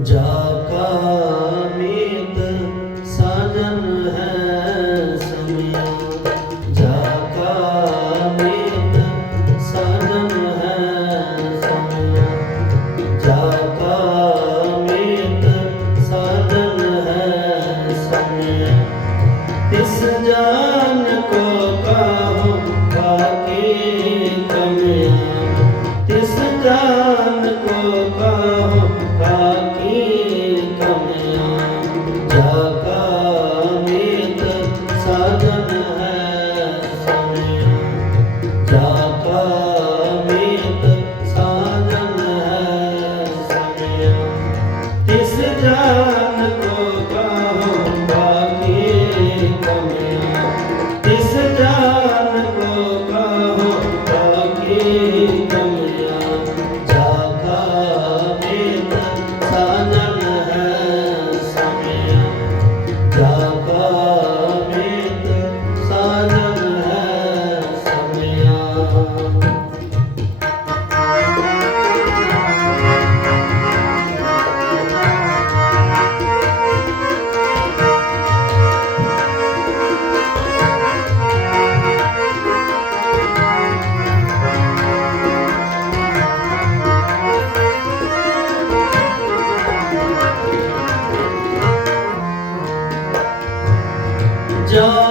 ਜਾ ਕਾ ਹੈ ਸਮਿਆ। ਜਾ ਹੈ ਸਮਿਆ। ਹੈ ਸਮਿਆ। 저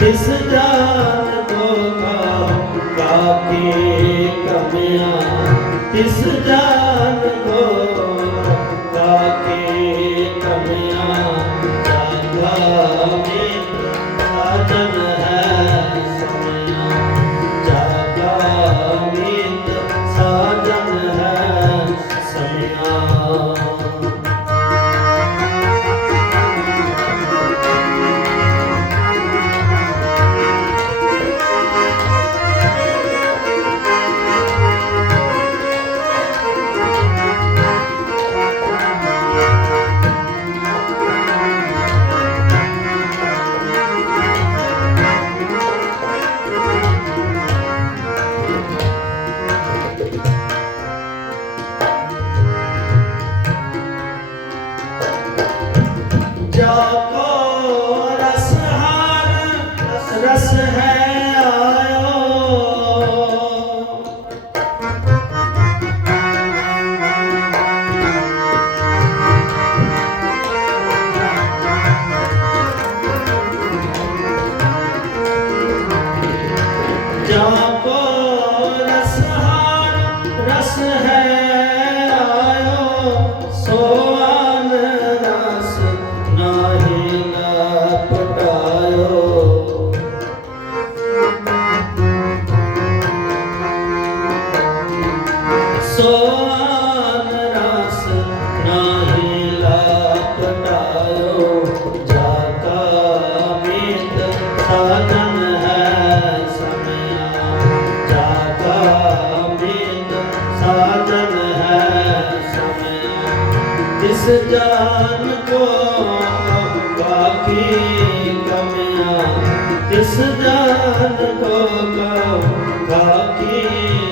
ਇਸ ਜਾਨ ਕੋ ਕਾਕੇ ਕਮਿਆ ਇਸ ਜਾਨ ਕੋ ਕਾਕੇ ਕਮਿਆ ਕਾਕੇ 아 ਜਾਨ ਕੋ ਕਾਫੀ ਕਮਿਆ ਤਿਸ ਜਾਨ ਕੋ ਕਾਫੀ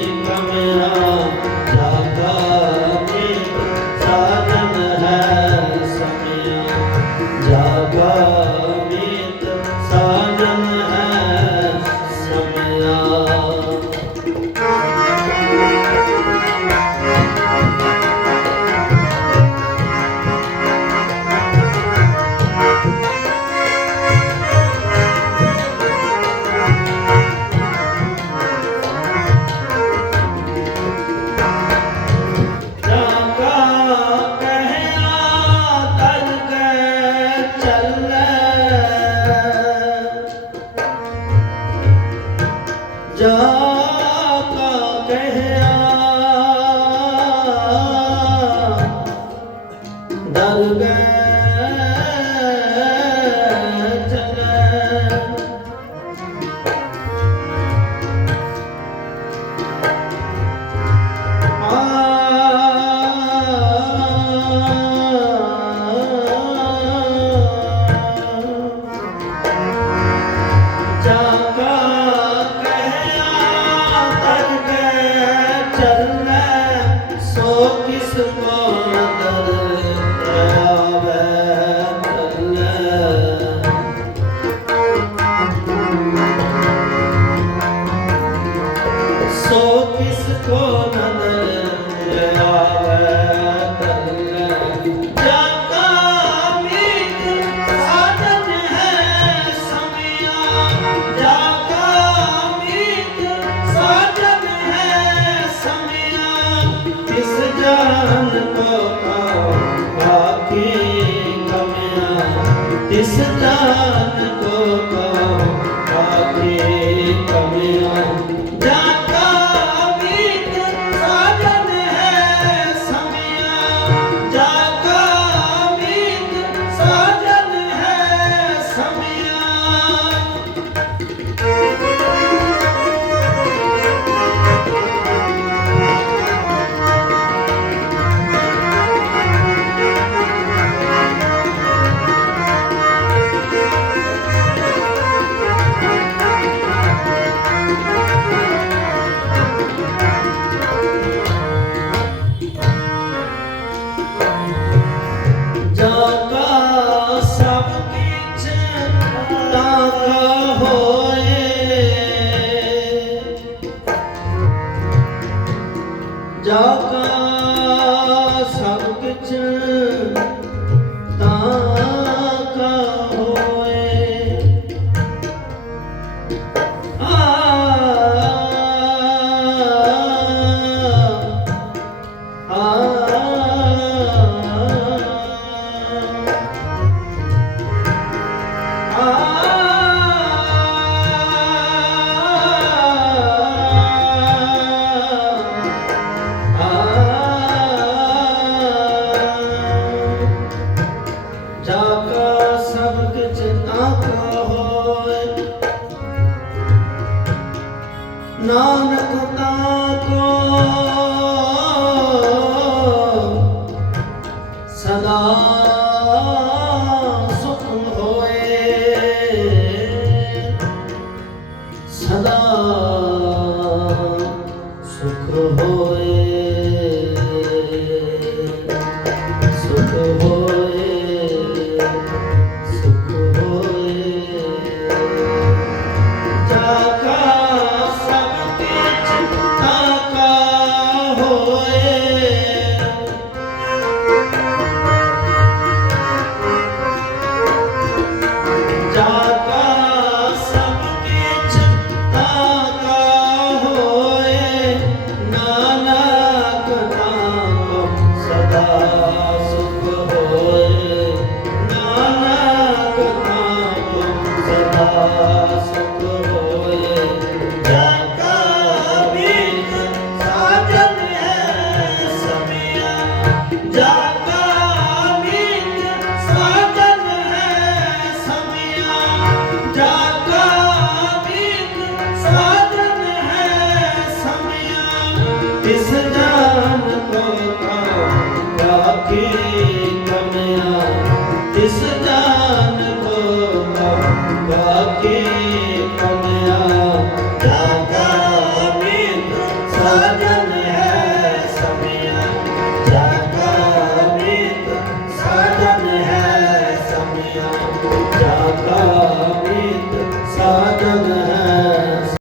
ਜਾ ਕਾ ਸਭ ਕਿਛ ਕਾ ਸਭ ਕਿਛ ਤਾ ਹੋਏ। ਨਾਨਕ Daqui